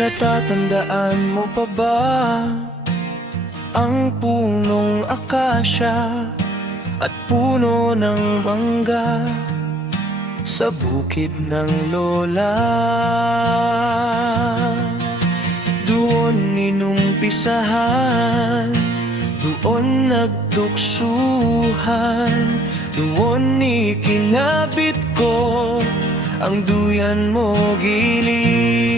Natatandaan mo pa ba ang punong akasya at puno ng mangga sa bukid ng lola? Doon inumpisahan, doon nagtuksuhan, doon ikinabit ko ang duyan mo giliw.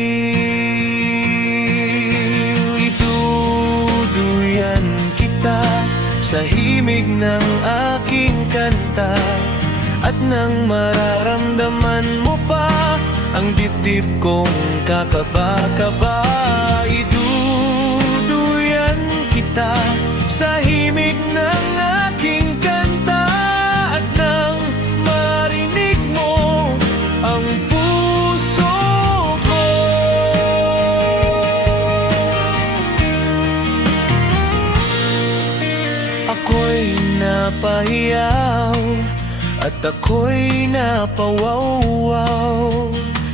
Iduduyan kita sa himig ng aking kanta, at nang mararamdaman mo pa ang dibdib kong kakaba-kaba. Iduduyan kita sa himig ng aking kanta, at nang marinig mo ang puso ko. Ako'y napahiyaw at ako'y napawawwaw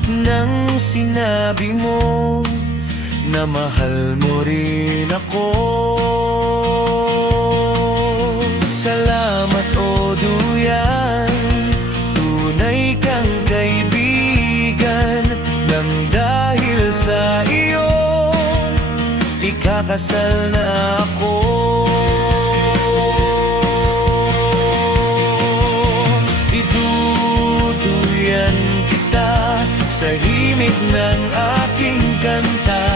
nang sinabi mo na mahal mo rin ako. Salamat o duyan, tunay kang kaibigan, nang dahil sa iyo ikakasal na ako. Sa himig ng aking kanta,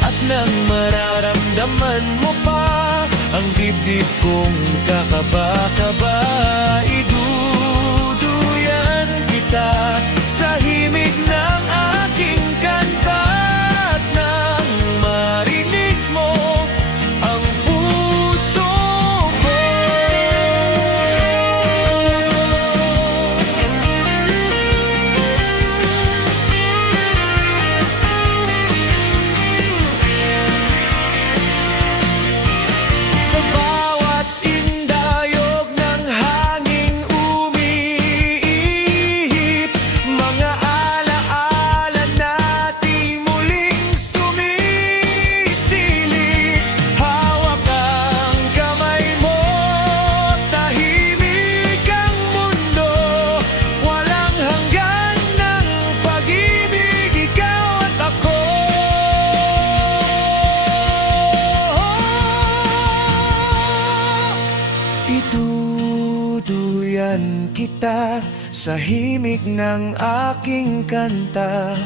at nang mararamdaman mo pa ang dibdib kong kakaba-kaba. Iduduyan kita sa himig ng aking kanta, at nang marinig mo ang puso ko. Iduduyan kita sa himig ng aking kanta,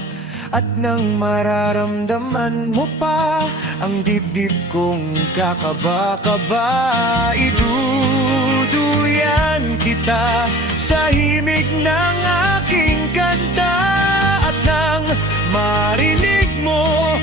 at nang mararamdaman mo pa ang dibdib kong kakaba-kaba. Iduduyan kita sa himig ng aking kanta, at nang marinig mo